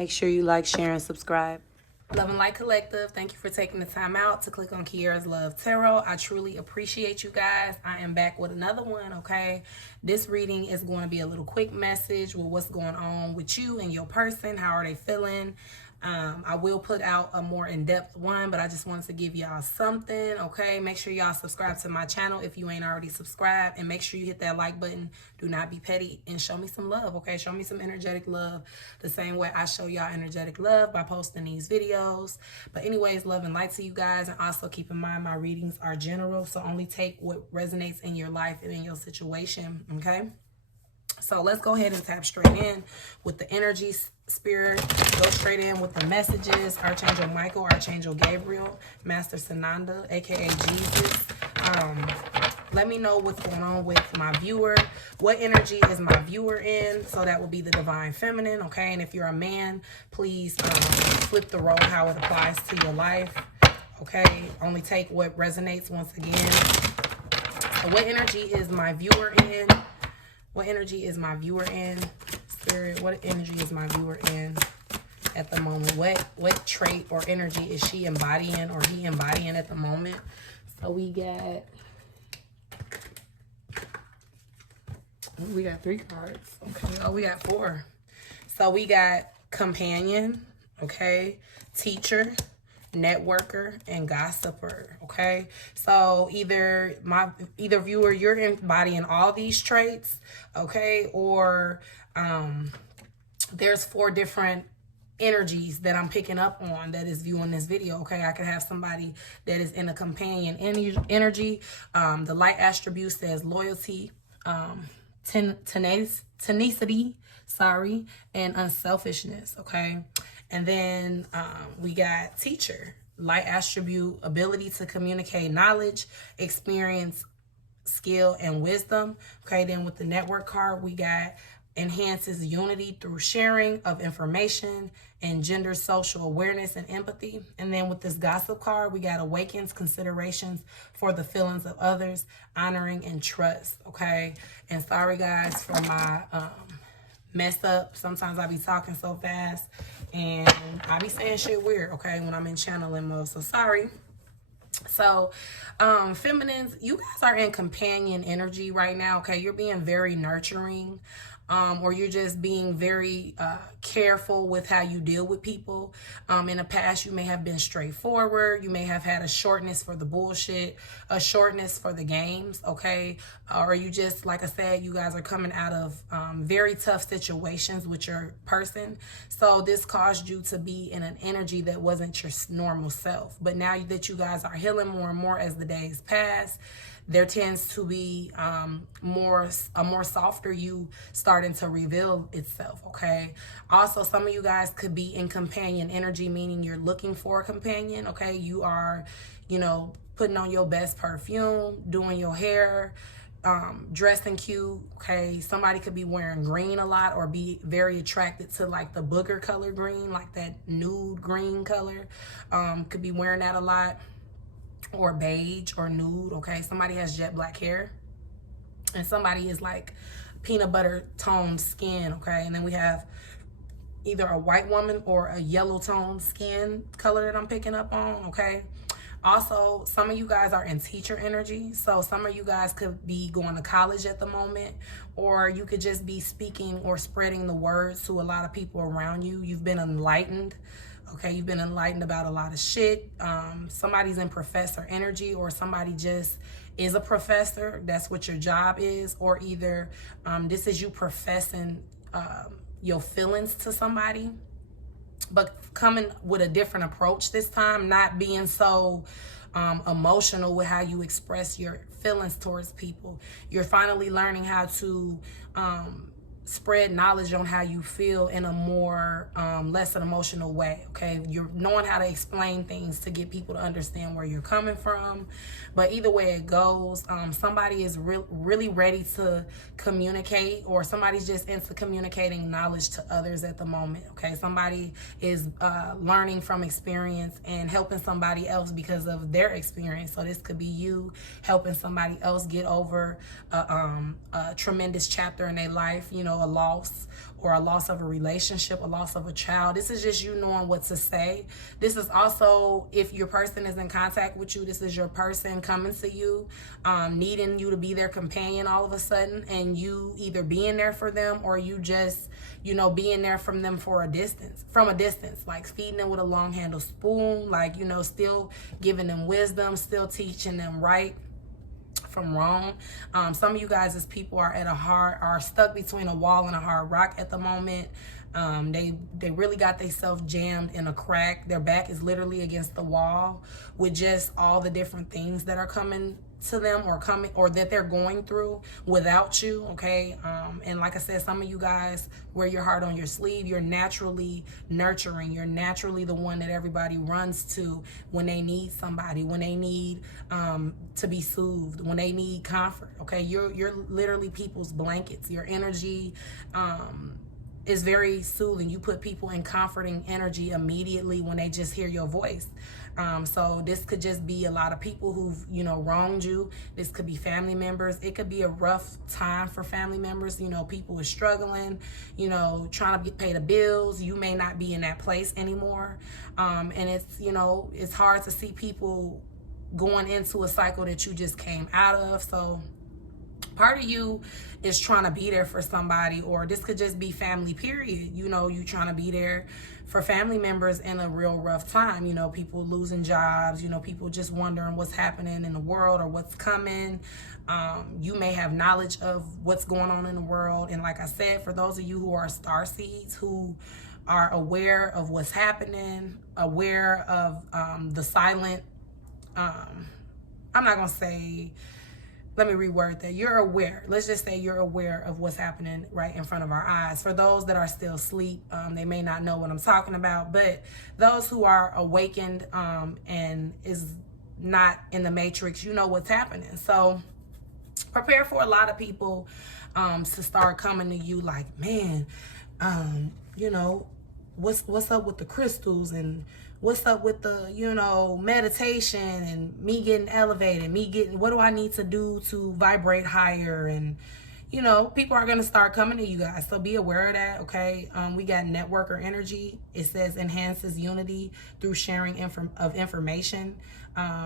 Make sure you like, share, and subscribe. Love and Light Collective, thank you for taking the time out to click on Kiarra's Love Tarot. I truly appreciate you guys. I am back with another one, okay? This reading is going to be a little quick message with what's going on with you and your person. How are they feeling? I will put out a more in-depth one, but I just wanted to give y'all something, okay? Make sure y'all subscribe to my channel if you ain't already subscribed, and make sure you hit that like button. Do not be petty and show me some love, okay? Show me some energetic love the same way I show y'all energetic love by posting these videos. But anyways, love and light to you guys, and also keep in mind my readings are general, so only take what resonates in your life and in your situation, okay? So let's go ahead and tap straight in with the energy, spirit. Go straight in with the messages. Archangel Michael, Archangel Gabriel, Master Sananda, aka Jesus. Let me know what's going on with my viewer. What energy is my viewer in? So that will be the Divine Feminine, okay? And if you're a man, please flip the role how it applies to your life, okay? Only take what resonates once again. So what energy is my viewer in? What energy is my viewer in? Spirit, what energy is my viewer in at the moment? What trait or energy is she embodying or he embodying at the moment? So we got 3 cards. Okay. Oh, we got 4. So we got companion, okay, teacher, networker, and gossiper, okay? So either viewer, you're embodying all these traits, okay? Or there's 4 different energies that I'm picking up on that is viewing this video, okay? I could have somebody that is in a companion energy. The light attribute says loyalty, tenacity, and unselfishness, okay? And then we got teacher, light attribute, ability to communicate knowledge, experience, skill, and wisdom. Okay, then with the network card, we got enhances unity through sharing of information and gender social awareness and empathy. And then with this gossip card, we got awakens considerations for the feelings of others, honoring and trust. Okay, and sorry guys for my mess up. Sometimes I be talking so fast and I be saying shit weird, okay, when I'm in channeling mode, so sorry. So feminines, you guys are in companion energy right now, okay? You're being very nurturing, or you're just being very careful with how you deal with people. In the past, you may have been straightforward. You may have had a shortness for the bullshit, a shortness for the games, okay? Or you just, like I said, you guys are coming out of very tough situations with your person. So this caused you to be in an energy that wasn't your normal self. But now that you guys are healing more and more as the days pass, there tends to be a more softer you starting to reveal itself, okay? Also, some of you guys could be in companion energy, meaning you're looking for a companion, okay? You are, you know, putting on your best perfume, doing your hair, dressing cute, okay? Somebody could be wearing green a lot or be very attracted to like the booger color green, like that nude green color. Could be wearing that a lot. Or beige or nude, okay? Somebody has jet black hair and somebody is like peanut butter toned skin, okay? And then we have either a white woman or a yellow toned skin color that I'm picking up on, okay? Also, some of you guys are in teacher energy. So some of you guys could be going to college at the moment, or you could just be speaking or spreading the words to a lot of people around you. You've been enlightened. Okay, you've been enlightened about a lot of shit. Somebody's in professor energy, or somebody just is a professor. That's what your job is. Or either this is you professing your feelings to somebody, but coming with a different approach this time, not being so emotional with how you express your feelings towards people. You're finally learning how to spread knowledge on how you feel in a more less an emotional way, okay? You're knowing how to explain things to get people to understand where you're coming from. But either way it goes, somebody is really ready to communicate, or somebody's just into communicating knowledge to others at the moment, okay? Somebody is learning from experience and helping somebody else because of their experience. So this could be you helping somebody else get over a tremendous chapter in their life, you know, a loss, or a loss of a relationship, a loss of a child. This is just you knowing what to say. This is also, if your person is in contact with you, this is your person coming to you, needing you to be their companion all of a sudden, and you either being there for them, or you just, being there from them from a distance, like feeding them with a long handled spoon, like, still giving them wisdom, still teaching them right from wrong. Some of you guys as people are stuck between a wall and a hard rock at the moment. They really got themselves jammed in a crack. Their back is literally against the wall with just all the different things that are coming to them, or that they're going through without you. Okay. And like I said, some of you guys wear your heart on your sleeve. You're naturally nurturing. You're naturally the one that everybody runs to when they need somebody, when they need to be soothed, when they need comfort. Okay. You're literally people's blankets. Your energy is very soothing. You put people in comforting energy immediately when they just hear your voice. So this could just be a lot of people who've, wronged you. This could be family members. It could be a rough time for family members. People are struggling, trying to pay the bills. You may not be in that place anymore. And it's hard to see people going into a cycle that you just came out of. So part of you is trying to be there for somebody, or this could just be family, period. You trying to be there for family members in a real rough time. People losing jobs, people just wondering what's happening in the world or what's coming. You may have knowledge of what's going on in the world. And like I said, for those of you who are star seeds, who are aware of what's happening, aware of the silent, I'm not going to say, let me reword that. You're aware. Let's just say you're aware of what's happening right in front of our eyes. For those that are still asleep, they may not know what I'm talking about, but those who are awakened and is not in the matrix, you know what's happening. So prepare for a lot of people to start coming to you like, man, what's up with the crystals, and what's up with the, meditation, and me getting elevated, what do I need to do to vibrate higher? And, people are going to start coming to you guys. So be aware of that. Okay. We got networker energy. It says enhances unity through sharing of information,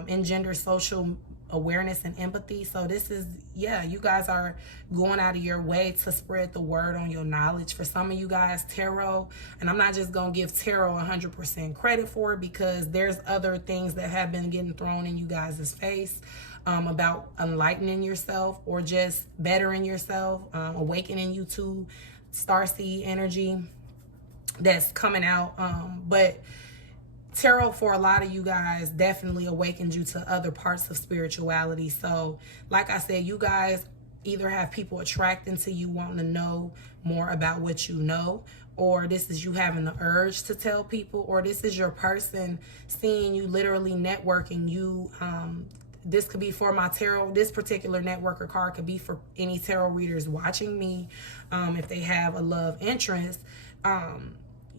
engender social awareness and empathy. So this is, you guys are going out of your way to spread the word on your knowledge. For some of you guys, tarot, and I'm not just going to give tarot 100% credit for it, because there's other things that have been getting thrown in you guys' face about enlightening yourself, or just bettering yourself, awakening you to starseed energy that's coming out. But tarot, for a lot of you guys, definitely awakened you to other parts of spirituality. So like I said, you guys either have people attracting to you, wanting to know more about what you know, or this is you having the urge to tell people, or this is your person seeing you, literally networking you. This could be for my tarot. This particular networker card could be for any tarot readers watching me. If they have a love interest,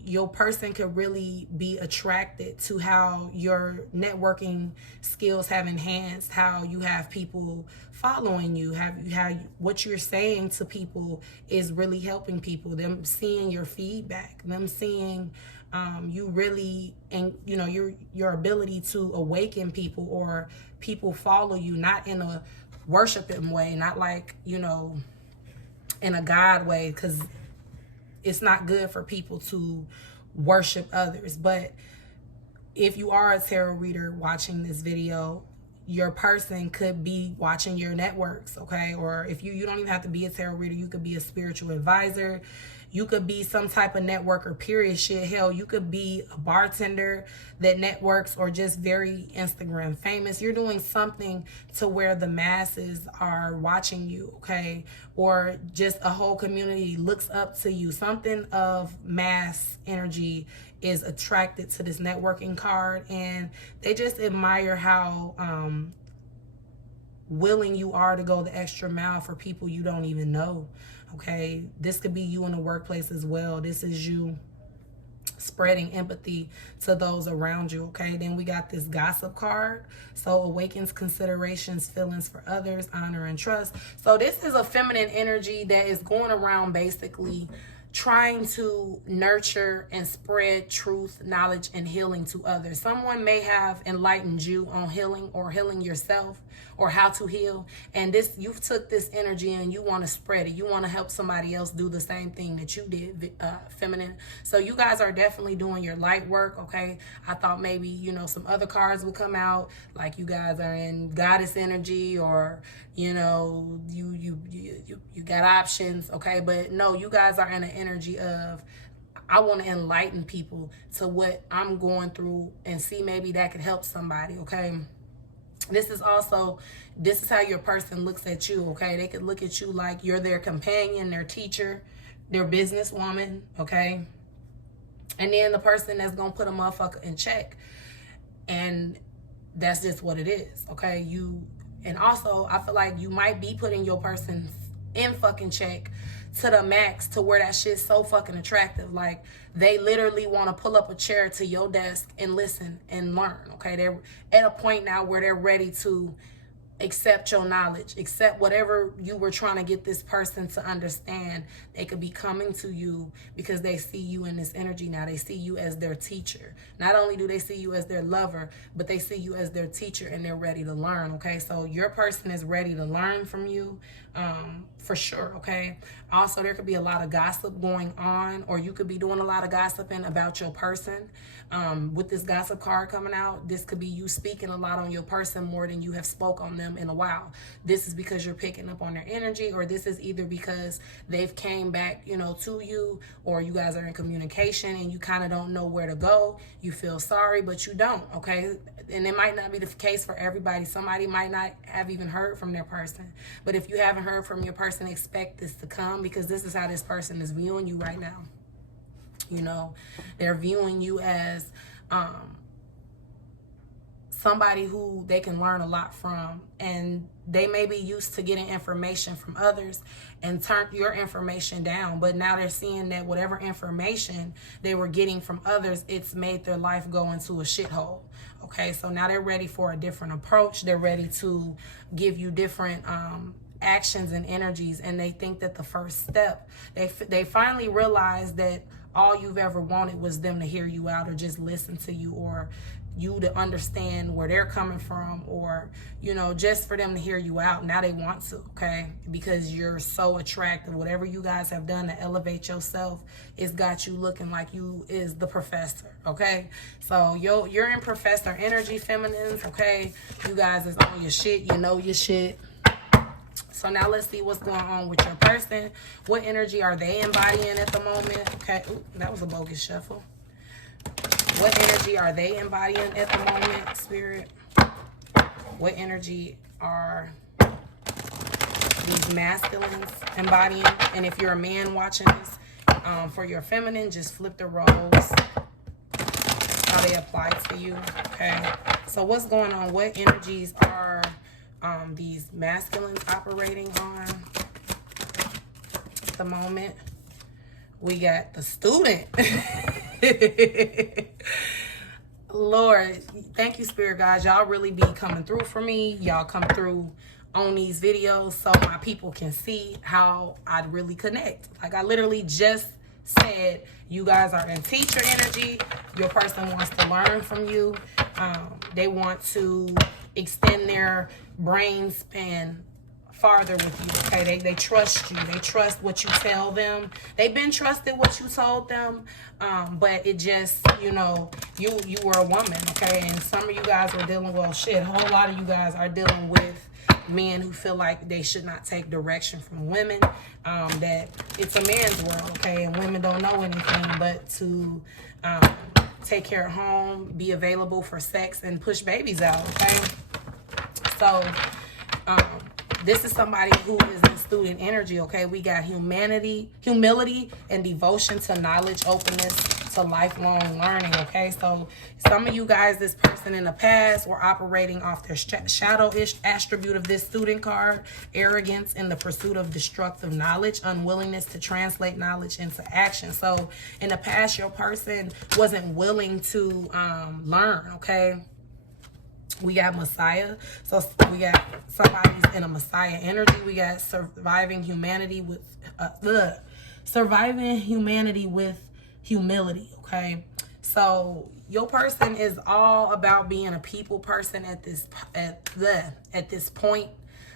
your person could really be attracted to how your networking skills have enhanced, how you have people following you, how what you're saying to people is really helping people, them seeing your feedback, them seeing you really, and your ability to awaken people, or people follow you, not in a worshiping way, not like, in a God way, because it's not good for people to worship others. But if you are a tarot reader watching this video, your person could be watching your networks, okay? Or if you don't even have to be a tarot reader, you could be a spiritual advisor. You could be some type of networker, period. Shit, hell, you could be a bartender that networks, or just very Instagram famous. You're doing something to where the masses are watching you, okay? Or just a whole community looks up to you. Something of mass energy is attracted to this networking card, and they just admire how willing you are to go the extra mile for people you don't even know. Okay, this could be you in the workplace as well. This is you spreading empathy to those around you, okay? Then we got this gossip card. So awakens considerations, feelings for others, honor and trust. So this is a feminine energy that is going around basically trying to nurture and spread truth, knowledge, and healing to others. Someone may have enlightened you on healing or healing yourself or how to heal. And you've took this energy and you want to spread it. You want to help somebody else do the same thing that you did, feminine. So you guys are definitely doing your light work, okay? I thought maybe, you know, some other cards would come out, like you guys are in goddess energy, or, you know, you got options, okay? But no, you guys are in an energy of, I want to enlighten people to what I'm going through and see maybe that could help somebody, okay? This is how your person looks at you, okay? They could look at you like you're their companion, their teacher, their businesswoman, okay? And then the person that's going to put a motherfucker in check. And that's just what it is, okay? And also, I feel like you might be putting your person in fucking check to the max, to where that shit's so fucking attractive. Like, they literally want to pull up a chair to your desk and listen and learn, okay? They're at a point now where they're ready to accept your knowledge, accept whatever you were trying to get this person to understand. They could be coming to you because they see you in this energy now. They see you as their teacher. Not only do they see you as their lover, but they see you as their teacher, and they're ready to learn, okay? So your person is ready to learn from you, for sure, okay? Also, there could be a lot of gossip going on, or you could be doing a lot of gossiping about your person. With this gossip card coming out, this could be you speaking a lot on your person more than you have spoke on them in a while. This is because you're picking up on their energy, or this is either because they've came back, you know, to you, or you guys are in communication and you kind of don't know where to go. You feel sorry, but you don't, okay? And it might not be the case for everybody. Somebody might not have even heard from their person. But if you haven't heard from your person, expect this to come, because this is how this person is viewing you right now. You know, they're viewing you as somebody who they can learn a lot from, and they may be used to getting information from others and turn your information down, but now they're seeing that whatever information they were getting from others, it's made their life go into a shithole. Okay, so now they're ready for a different approach. They're ready to give you different actions and energies, and they think that the first step, they finally realize that all you've ever wanted was them to hear you out, or just listen to you, or you to understand where they're coming from, or, you know, just for them to hear you out. Now they want to, okay? Because you're so attractive. Whatever you guys have done to elevate yourself, it's got you looking like you is the professor, okay? So you're in professor energy, feminines, okay? You guys is on your shit. You know your shit. So now let's see what's going on with your person. What energy are they embodying at the moment? Okay, ooh, that was a bogus shuffle. What energy are they embodying at the moment, Spirit? What energy are these masculines embodying? And if you're a man watching this, for your feminine, just flip the roles, how they apply to you, okay? So what's going on? What energies are these masculines operating on at the moment? We got the student. Lord, thank you, Spirit guys. Y'all really be coming through for me. Y'all come through on these videos so my people can see how I'd really connect. Like I literally just said, you guys are in teacher energy. Your person wants to learn from you. They want to extend their brain span farther with you, okay? They trust you. They trust what you tell them. They've been trusted what you told them, but it just, you know, you were a woman, okay? And some of you guys were dealing, well, shit, a whole lot of you guys are dealing with men who feel like they should not take direction from women, that it's a man's world, okay? And women don't know anything but to take care of home, be available for sex, and push babies out, okay? So This is somebody who is in student energy, okay? We got humility, and devotion to knowledge, openness to lifelong learning, okay? So some of you guys, this person in the past were operating off their shadow-ish attribute of this student card: arrogance in the pursuit of destructive knowledge, unwillingness to translate knowledge into action. So in the past, your person wasn't willing to learn, okay? We got Messiah. So we got somebody's in a Messiah energy. We got surviving humanity with humility, okay? So your person is all about being a people person at this point.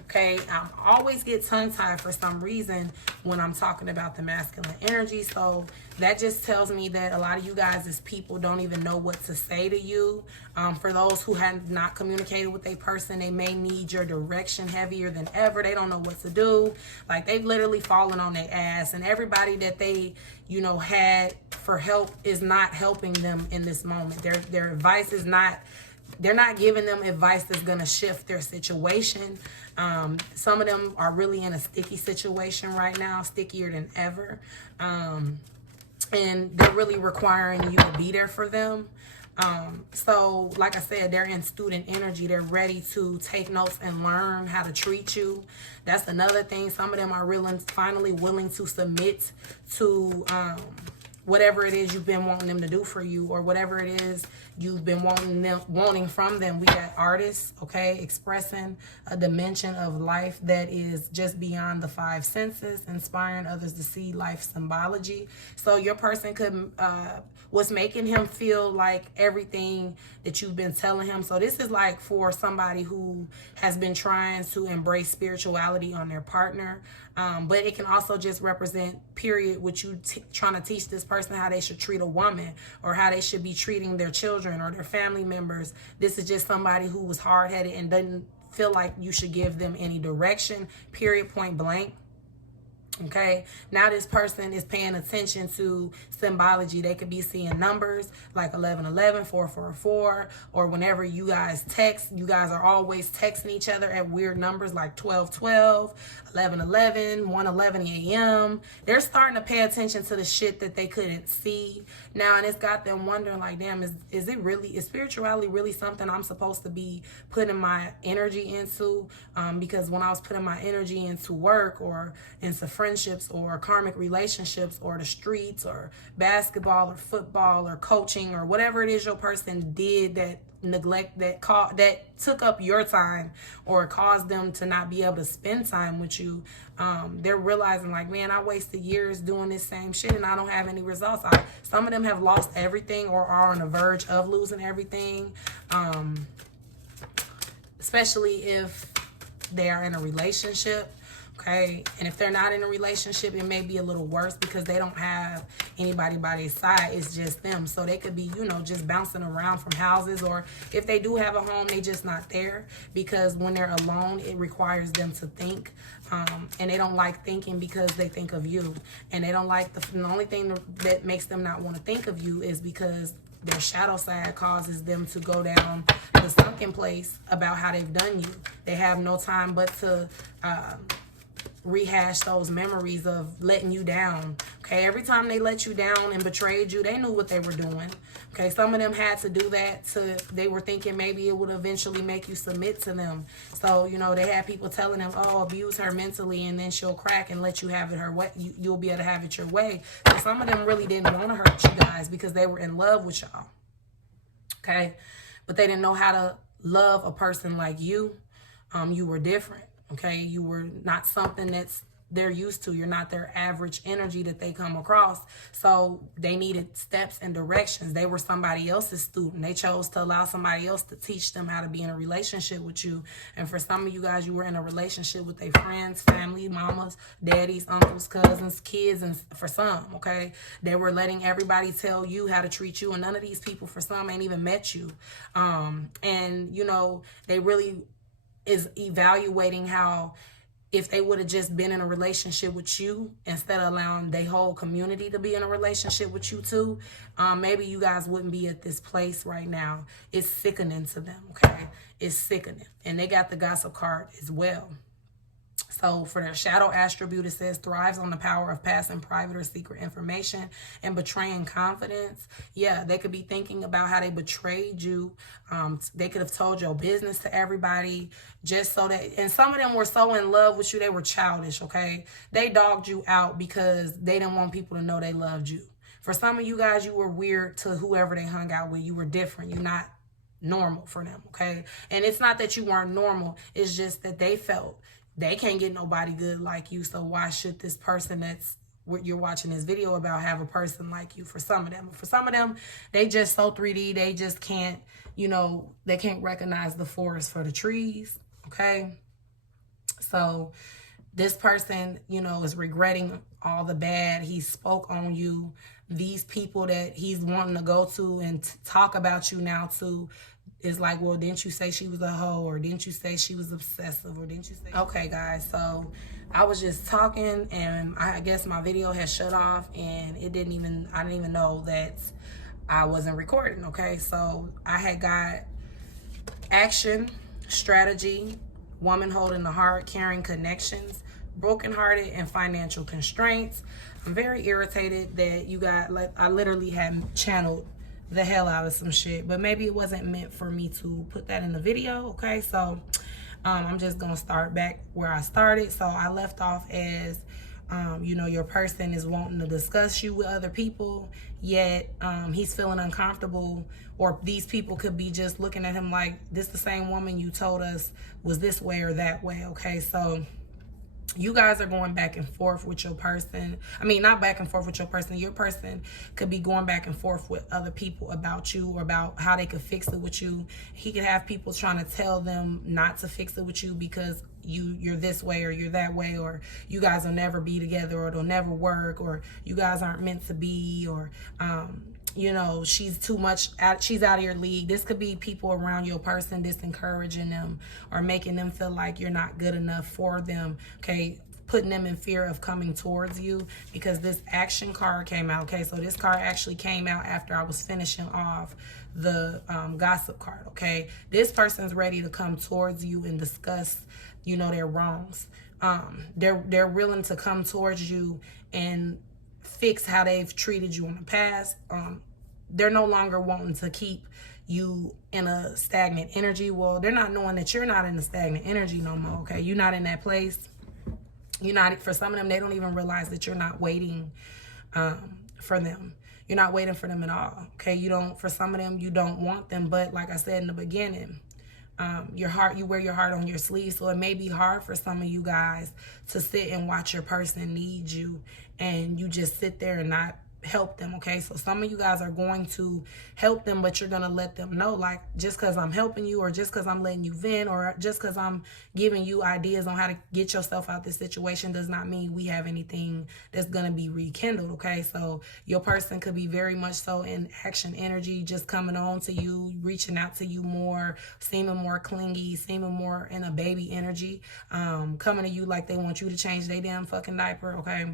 Okay, I always get tongue-tied for some reason when I'm talking about the masculine energy. So that just tells me that a lot of you guys as people don't even know what to say to you. For those who have not communicated with a person, they may need your direction heavier than ever. They don't know what to do. Like, they've literally fallen on their ass. And everybody that they, you know, had for help is not helping them in this moment. Their advice is not... They're not giving them advice that's going to shift their situation. Some of them are really in a sticky situation right now, stickier than ever. And they're really requiring you to be there for them. So like I said, they're in student energy. They're ready to take notes and learn how to treat you. That's another thing. Some of them are finally willing to submit to whatever it is you've been wanting them to do for you, or whatever it is you've been wanting from them. We got artists, okay, expressing a dimension of life that is just beyond the five senses, inspiring others to see life symbology. So your person could what's making him feel like everything that you've been telling him. So this is like for somebody who has been trying to embrace spirituality on their partner. But it can also just represent, period, what you trying to teach this person how they should treat a woman, or how they should be treating their children or their family members. This is just somebody who was hard-headed and doesn't feel like you should give them any direction, period, point blank. Okay, now this person is paying attention to symbology. They could be seeing numbers like 1111, 444, or whenever you guys text, you guys are always texting each other at weird numbers like 1212, 1111, 1:11 a.m. They're starting to pay attention to the shit that they couldn't see now, and it's got them wondering like, damn, is spirituality really something I'm supposed to be putting my energy into? Because when I was putting my energy into work or into friendships or karmic relationships or the streets or basketball or football or coaching or whatever it is your person did that that took up your time or caused them to not be able to spend time with you, they're realizing like, man, I wasted years doing this same shit and I don't have any results. Some of them have lost everything or are on the verge of losing everything, especially if they are in a relationship. Okay, and if they're not in a relationship, it may be a little worse because they don't have anybody by their side. It's just them. So they could be, you know, just bouncing around from houses, or if they do have a home, they just not there because when they're alone, it requires them to think. And they don't like thinking because they think of you. And they don't like the only thing that makes them not want to think of you is because their shadow side causes them to go down the sunken place about how they've done you. They have no time but to rehash those memories of letting you down. Okay, every time they let you down and betrayed you, they knew what they were doing. Okay, some of them had to do that they were thinking maybe it would eventually make you submit to them. So, you know, they had people telling them, oh, abuse her mentally and then she'll crack and let you have it her way. You'll be able to have it your way. So some of them really didn't want to hurt you guys because they were in love with y'all. Okay, but they didn't know how to love a person like you. You were different. Okay, you were not something that's they're used to. You're not their average energy that they come across. So they needed steps and directions. They were somebody else's student. They chose to allow somebody else to teach them how to be in a relationship with you. And for some of you guys, you were in a relationship with their friends, family, mamas, daddies, uncles, cousins, kids, and for some, okay, they were letting everybody tell you how to treat you. And none of these people, for some, ain't even met you. And, you know, they really is evaluating how if they would have just been in a relationship with you instead of allowing their whole community to be in a relationship with you too, maybe you guys wouldn't be at this place right now. It's sickening to them, okay? It's sickening. And they got the gossip card as well. So for their shadow attribute, it says thrives on the power of passing private or secret information and betraying confidence. Yeah, they could be thinking about how they betrayed you. They could have told your business to everybody just so that, and some of them were so in love with you, they were childish, okay? They dogged you out because they didn't want people to know they loved you. For some of you guys, you were weird to whoever they hung out with. You were different. You're not normal for them, okay? And it's not that you weren't normal. It's just that they felt they can't get nobody good like you, so why should this person that's what you're watching this video about have a person like you? For some of them, they just so 3D, they just can't, you know, they can't recognize the forest for the trees, okay? So this person, you know, is regretting all the bad he spoke on you. These people that he's wanting to go to and talk about you now to, is like, well, didn't you say she was a hoe? Or didn't you say she was obsessive? Or didn't you say... Okay, guys, so I was just talking and I guess my video had shut off and I didn't even know that I wasn't recording, okay? So I had got action, strategy, woman holding the heart, caring connections, brokenhearted, and financial constraints. I'm very irritated that you got, like, I literally had channeled the hell out of some shit, but maybe it wasn't meant for me to put that in the video, okay? So I'm just gonna start back where I started. So I left off as you know, your person is wanting to discuss you with other people, yet he's feeling uncomfortable, or these people could be just looking at him like, this the same woman you told us was this way or that way, okay? So you guys are going back and forth with your person. I mean, not back and forth with your person. Your person could be going back and forth with other people about you, or about how they could fix it with you. He could have people trying to tell them not to fix it with you because you're this way or you're that way, or you guys will never be together, or it'll never work, or you guys aren't meant to be, or you know, she's too much, she's out of your league. This could be people around your person disencouraging them or making them feel like you're not good enough for them, okay? Putting them in fear of coming towards you, because this action card came out, okay? So this card actually came out after I was finishing off the gossip card, okay? This person's ready to come towards you and discuss, you know, their wrongs. They're willing to come towards you and fix how they've treated you in the past. They're no longer wanting to keep you in a stagnant energy. Well, they're not knowing that you're not in a stagnant energy no more, okay? You're not in that place. You're not, for some of them, they don't even realize that you're not waiting for them. You're not waiting for them at all, okay? You don't, for some of them, you don't want them, but like I said in the beginning, your heart, you wear your heart on your sleeve, so it may be hard for some of you guys to sit and watch your person need you, and you just sit there and not help them, okay? So some of you guys are going to help them, but you're going to let them know, like, just because I'm helping you, or just because I'm letting you vent, or just because I'm giving you ideas on how to get yourself out this situation does not mean we have anything that's going to be rekindled, okay? So your person could be very much so in action energy, just coming on to you, reaching out to you more, seeming more clingy, seeming more in a baby energy, coming to you like they want you to change their damn fucking diaper, okay?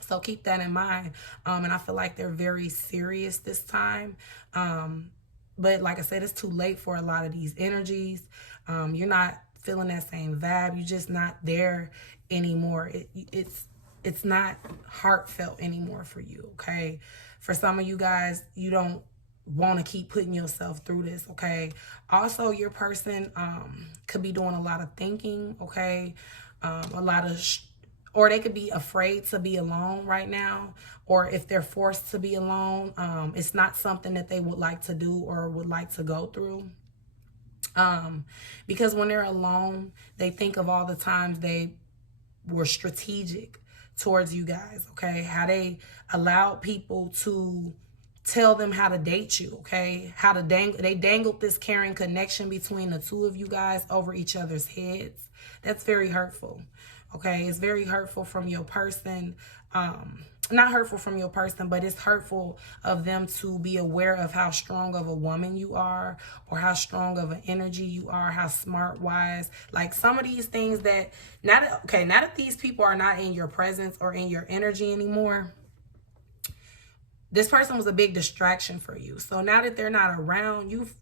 So keep that in mind. And I feel like they're very serious this time. But like I said, it's too late for a lot of these energies. You're not feeling that same vibe. You're just not there anymore. It's not heartfelt anymore for you, okay? For some of you guys, you don't want to keep putting yourself through this, okay? Also, your person could be doing a lot of thinking, okay? A lot of... or they could be afraid to be alone right now, or if they're forced to be alone, it's not something that they would like to do or would like to go through. Because when they're alone, they think of all the times they were strategic towards you guys, okay? How they allowed people to tell them how to date you, okay? How to they dangled this caring connection between the two of you guys over each other's heads. That's very hurtful. Okay, it's very hurtful from your person. Not hurtful from your person, but it's hurtful of them to be aware of how strong of a woman you are, or how strong of an energy you are, how smart, wise. Like some of these things that, now that these people are not in your presence or in your energy anymore, this person was a big distraction for you. So now that they're not around, you've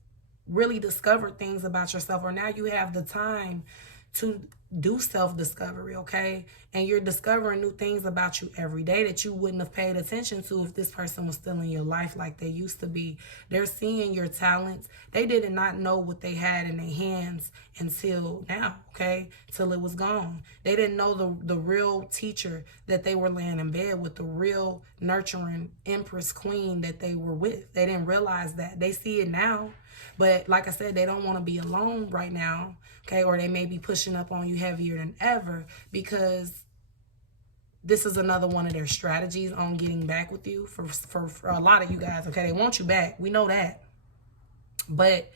really discovered things about yourself, or now you have the time to do self-discovery, okay? And you're discovering new things about you every day that you wouldn't have paid attention to if this person was still in your life like they used to be. They're seeing your talents. They did not know what they had in their hands until now, okay? Till it was gone. They didn't know the real teacher that they were laying in bed with, the real nurturing empress queen that they were with. They didn't realize that. They see it now. But like I said, they don't want to be alone right now, okay? Or they may be pushing up on you heavier than ever because this is another one of their strategies on getting back with you for a lot of you guys, okay? They want you back. We know that. But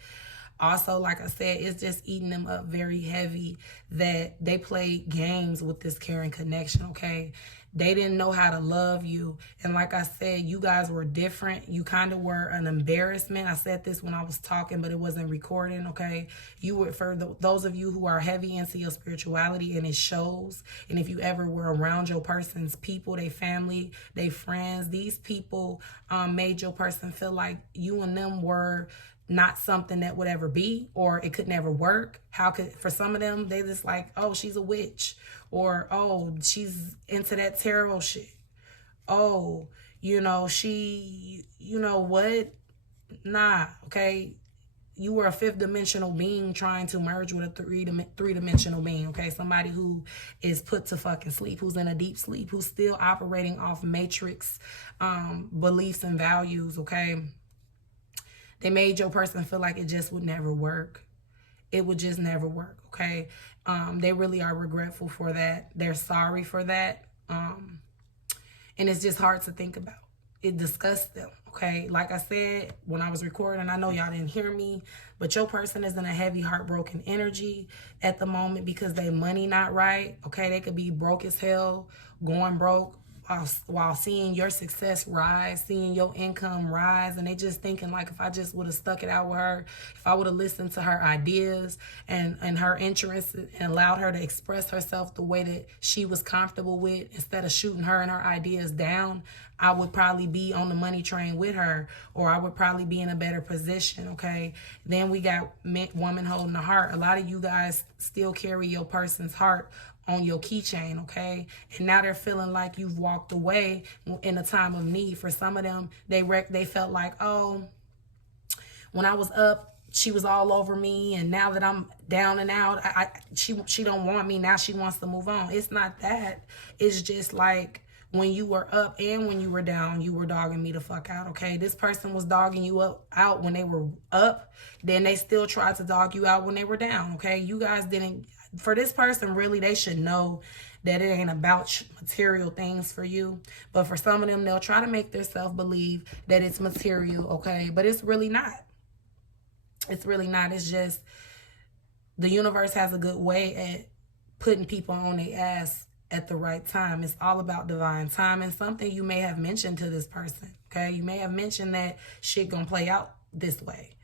also, like I said, it's just eating them up very heavy that they play games with this caring connection, okay? They didn't know how to love you. And like I said, you guys were different. You kind of were an embarrassment. I said this when I was talking, but it wasn't recording, okay? You were, for those of you who are heavy into your spirituality, and it shows. And if you ever were around your person's people, their family, their friends, these people made your person feel like you and them were not something that would ever be, or it could never work. How could, for some of them, they just like, oh, she's a witch, or oh, she's into that tarot shit. Oh, you know, she, you know what? Nah, okay? You were a fifth dimensional being trying to merge with a three-dimensional being, okay? Somebody who is put to fucking sleep, who's in a deep sleep, who's still operating off matrix beliefs and values, okay? They made your person feel like it just would never work. It would just never work, okay? They really are regretful for that. They're sorry for that. And it's just hard to think about. It disgusts them, okay? Like I said, when I was recording, I know y'all didn't hear me, but your person is in a heavy, heartbroken energy at the moment because they money not right, okay? They could be broke as hell, going broke, while seeing your success rise, seeing your income rise, and they just thinking like, if I just would have stuck it out with her, if I would have listened to her ideas and her interests and allowed her to express herself the way that she was comfortable with, instead of shooting her and her ideas down, I would probably be on the money train with her, or I would probably be in a better position, okay? Then we got woman holding the heart. A lot of you guys still carry your person's heart on your keychain, okay? And now they're feeling like you've walked away in a time of need. For some of them, they felt like, oh, when I was up, she was all over me, and now that I'm down and out, she don't want me. Now she wants to move on. It's not that. It's just like, when you were up and when you were down, you were dogging me the fuck out, okay? This person was dogging you out when they were up. Then they still tried to dog you out when they were down, okay? You guys didn't... For this person, really, they should know that it ain't about material things for you. But for some of them, they'll try to make themselves believe that it's material, okay? But it's really not. It's really not. It's just the universe has a good way at putting people on their ass at the right time. It's all about divine time, and something you may have mentioned to this person, okay? You may have mentioned that shit gonna play out this way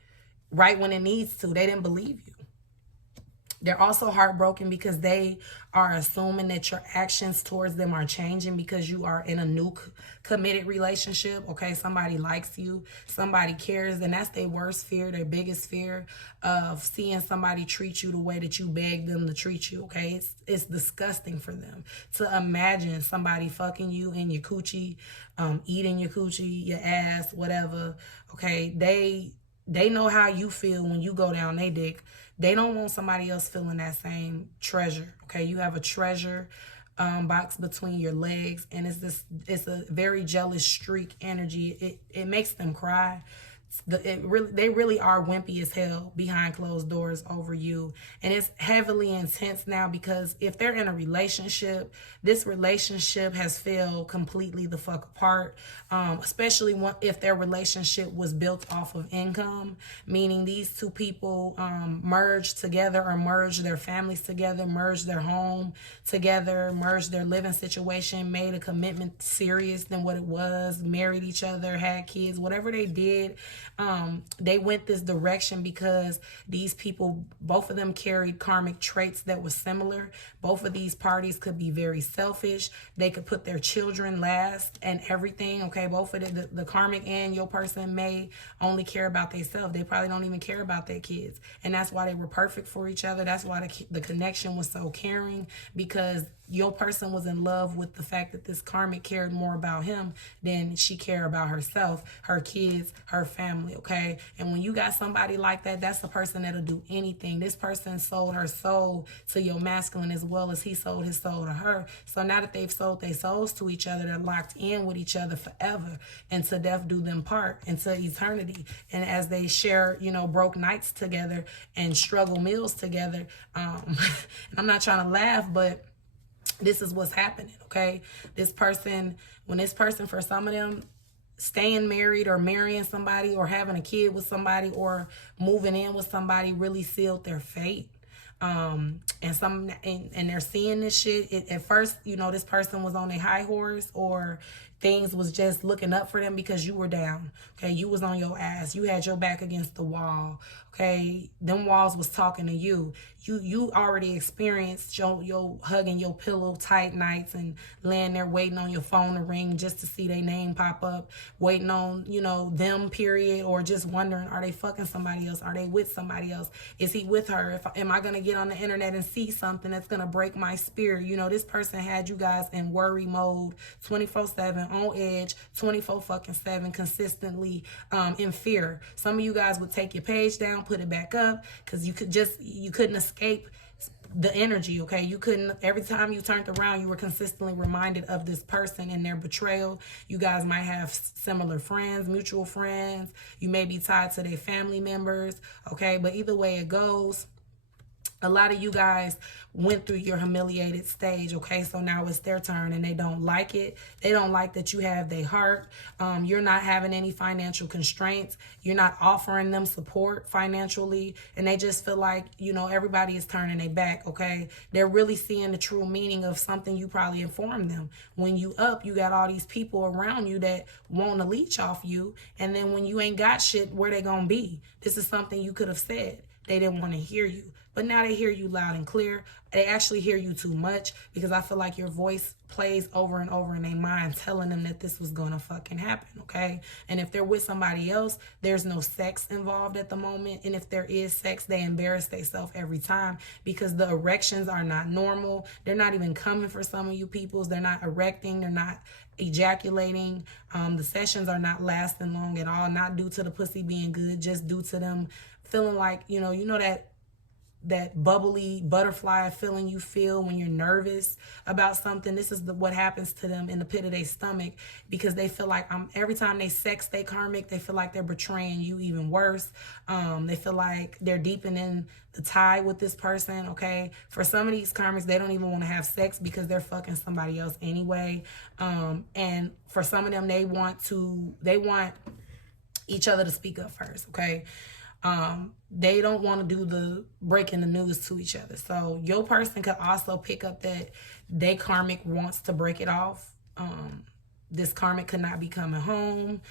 right when it needs to. They didn't believe you. They're also heartbroken because they are assuming that your actions towards them are changing because you are in a new committed relationship, okay? Somebody likes you, somebody cares, and that's their worst fear, their biggest fear, of seeing somebody treat you the way that you beg them to treat you, okay? It's disgusting for them to imagine somebody fucking you in your coochie, eating your coochie, your ass, whatever, okay? They know how you feel when you go down their dick. They don't want somebody else feeling that same treasure, okay? You have a treasure box between your legs, and it's a very jealous streak energy. It makes them cry. They really are wimpy as hell behind closed doors over you, and it's heavily intense now because if they're in a relationship, this relationship has failed completely the fuck apart, especially if their relationship was built off of income, meaning these two people merged together or merged their families together, merged their home together, merged their living situation, made a commitment serious than what it was, married each other, had kids, whatever they did. They went this direction because these people, both of them carried karmic traits that were similar. Both of these parties could be very selfish. They could put their children last and everything. Okay, both of the karmic and your person may only care about themselves. They probably don't even care about their kids, and that's why they were perfect for each other. That's why the connection was so caring, because your person was in love with the fact that this karmic cared more about him than she cared about herself, her kids, her family, okay? And when you got somebody like that, that's the person that'll do anything. This person sold her soul to your masculine as well as he sold his soul to her. So now that they've sold their souls to each other, they're locked in with each other forever, and to death do them part, into eternity. And as they share, broke nights together and struggle meals together, and I'm not trying to laugh, but this is what's happening, okay? When this person, for some of them, staying married or marrying somebody or having a kid with somebody or moving in with somebody really sealed their fate. And they're seeing this shit. At first, this person was on a high horse, or things was just looking up for them because you were down. Okay, you was on your ass. You had your back against the wall. Okay, them walls was talking to you. You already experienced your hugging your pillow tight nights and laying there waiting on your phone to ring just to see their name pop up, waiting on, them, period, or just wondering, are they fucking somebody else? Are they with somebody else? Is he with her? Am I going to get on the internet and see something that's going to break my spirit? This person had you guys in worry mode 24/7, on edge, 24/7, consistently in fear. Some of you guys would take your page down, put it back up, because you couldn't escape the energy, okay? You couldn't, every time you turned around, you were consistently reminded of this person and their betrayal. You guys might have similar friends, mutual friends. You may be tied to their family members, okay? But either way it goes, a lot of you guys went through your humiliated stage, okay? So now it's their turn, and they don't like it. They don't like that you have their heart. You're not having any financial constraints. You're not offering them support financially, and they just feel like, everybody is turning their back, okay? They're really seeing the true meaning of something you probably informed them. When you up, you got all these people around you that want to leech off you, and then when you ain't got shit, where they gonna be? This is something you could have said. They didn't want to hear you. But now they hear you loud and clear. They actually hear you too much, because I feel like your voice plays over and over in their mind, telling them that this was going to fucking happen, okay? And if they're with somebody else, there's no sex involved at the moment. And if there is sex, they embarrass themselves every time, because the erections are not normal. They're not even coming for some of you peoples. They're not erecting. They're not ejaculating. The sessions are not lasting long at all, not due to the pussy being good, just due to them feeling like, that bubbly butterfly feeling you feel when you're nervous about something. This is what happens to them in the pit of their stomach, because they feel like every time they sex they karmic, they feel like they're betraying you even worse. They feel like they're deepening the tie with this person, okay? For some of these karmics, they don't even want to have sex because they're fucking somebody else anyway. And for some of them, they want each other to speak up first, okay? They don't want to do the breaking the news to each other. So your person could also pick up that they karmic wants to break it off. This karmic could not be coming home.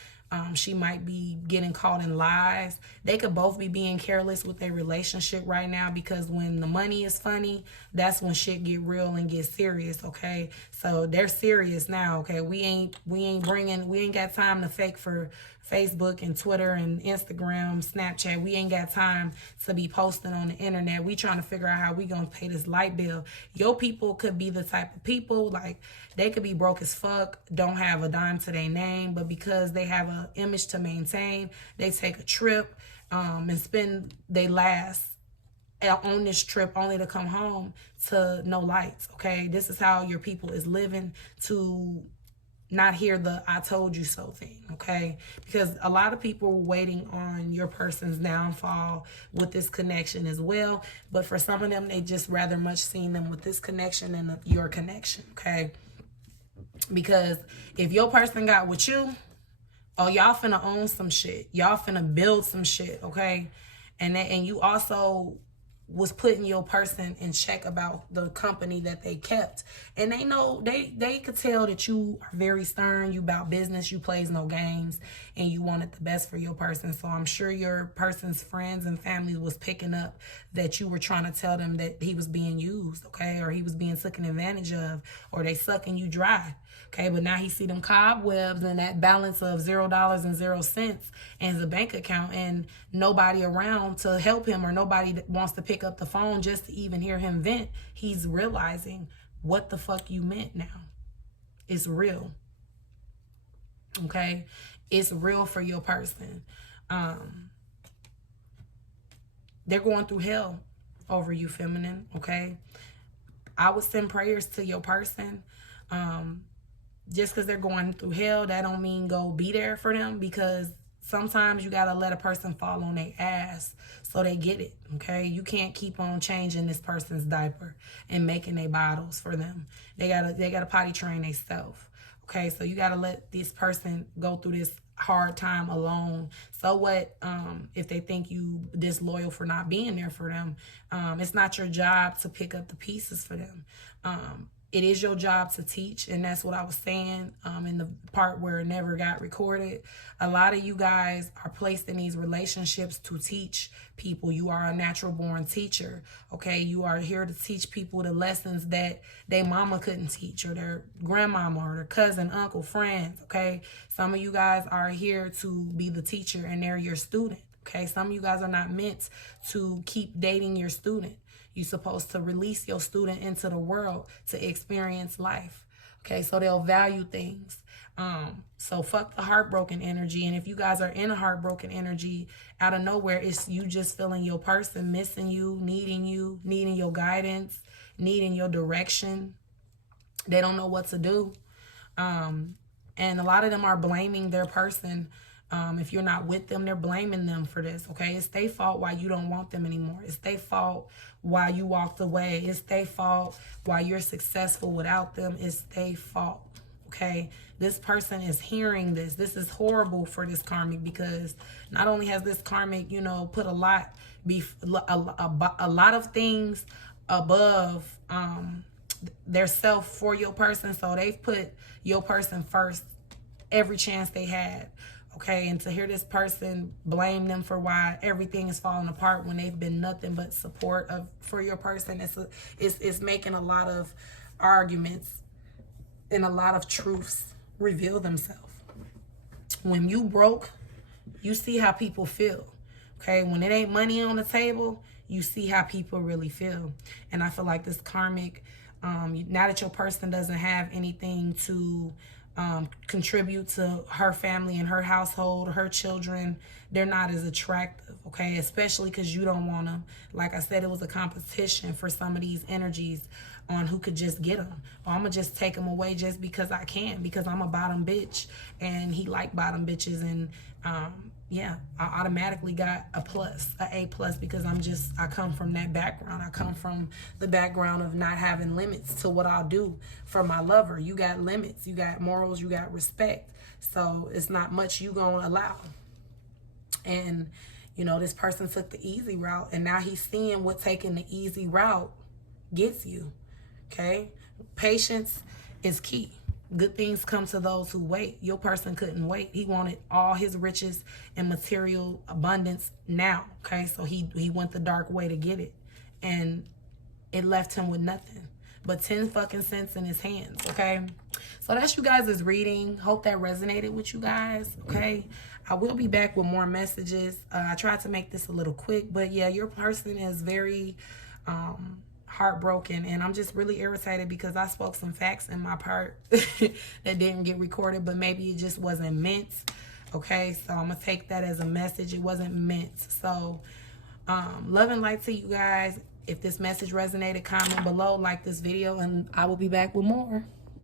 She might be getting caught in lies. They could both be being careless with their relationship right now, because when the money is funny, that's when shit get real and get serious, okay? So they're serious now, okay? We ain't got time to fake for Facebook and Twitter and Instagram, Snapchat. We ain't got time to be posting on the internet. We trying to figure out how we gonna pay this light bill. Your people could be the type of people, like, they could be broke as fuck, don't have a dime to their name, but because they have an image to maintain, they take a trip and spend their last on this trip only to come home to no lights, okay? This is how your people is living, to not hear the I told you so thing, okay? Because a lot of people were waiting on your person's downfall with this connection as well. But for some of them, they just rather much seen them with this connection than your connection, okay? Because if your person got with you, oh, y'all finna own some shit. Y'all finna build some shit, okay? And you also was putting your person in check about the company that they kept. And they know, they could tell that you are very stern, you about business, you plays no games, and you wanted the best for your person. So I'm sure your person's friends and family was picking up that you were trying to tell them that he was being used, okay? Or he was being taken advantage of, or they sucking you dry. Okay, but now he see them cobwebs and that balance of $0.00 in his bank account, and nobody around to help him, or nobody that wants to pick up the phone just to even hear him vent. He's realizing what the fuck you meant now. It's real. Okay, it's real for your person. They're going through hell over you, feminine. Okay, I would send prayers to your person. Just because they're going through hell, that don't mean go be there for them, because sometimes you got to let a person fall on their ass so they get it, okay? You can't keep on changing this person's diaper and making their bottles for them. They gotta potty train themselves, okay? So you got to let this person go through this hard time alone. So what if they think you disloyal for not being there for them? It's not your job to pick up the pieces for them. It is your job to teach, and that's what I was saying in the part where it never got recorded. A lot of you guys are placed in these relationships to teach people. You are a natural born teacher, okay? You are here to teach people the lessons that their mama couldn't teach, or their grandmama, or their cousin, uncle, friends, okay? Some of you guys are here to be the teacher, and they're your student, okay? Some of you guys are not meant to keep dating your student. You're supposed to release your student into the world to experience life. Okay, so they'll value things. So fuck the heartbroken energy. And if you guys are in a heartbroken energy, out of nowhere, it's you just feeling your person missing you, needing your guidance, needing your direction. They don't know what to do. And a lot of them are blaming their person. If you're not with them, they're blaming them for this, okay? It's their fault why you don't want them anymore. It's their fault why you walked away. It's their fault why you're successful without them. It's their fault, okay? This person is hearing this. This is horrible for this karmic, because not only has this karmic, put a lot of things above their self for your person. So they've put your person first every chance they had. Okay, and to hear this person blame them for why everything is falling apart when they've been nothing but support for your person, it's making a lot of arguments and a lot of truths reveal themselves. When you broke, you see how people feel. Okay, when it ain't money on the table, you see how people really feel. And I feel like this karmic, now that your person doesn't have anything to contribute to her family and her household, her children, they're not as attractive, okay? Especially because you don't want them. Like I said, it was a competition for some of these energies on who could just get them. Or I'm going to just take them away just because I can, because I'm a bottom bitch, and he like bottom bitches. And yeah, I automatically got a A+, because I come from that background. I come from the background of not having limits to what I'll do for my lover. You got limits, you got morals, you got respect. So it's not much you gonna allow. And, this person took the easy route, and now he's seeing what taking the easy route gets you, okay? Patience is key. Good things come to those who wait. Your person couldn't wait. He wanted all his riches and material abundance now, okay? So he went the dark way to get it, and it left him with nothing but 10 fucking cents in his hands, okay? So that's you guys' reading. Hope that resonated with you guys, okay? I will be back with more messages. I tried to make this a little quick, but yeah, your person is very heartbroken, and I'm just really irritated because I spoke some facts in my part that didn't get recorded, but maybe it just wasn't meant, okay? So I'm gonna take that as a message. It wasn't meant. So love and light to you guys. If this message resonated, comment below, like this video, and I will be back with more.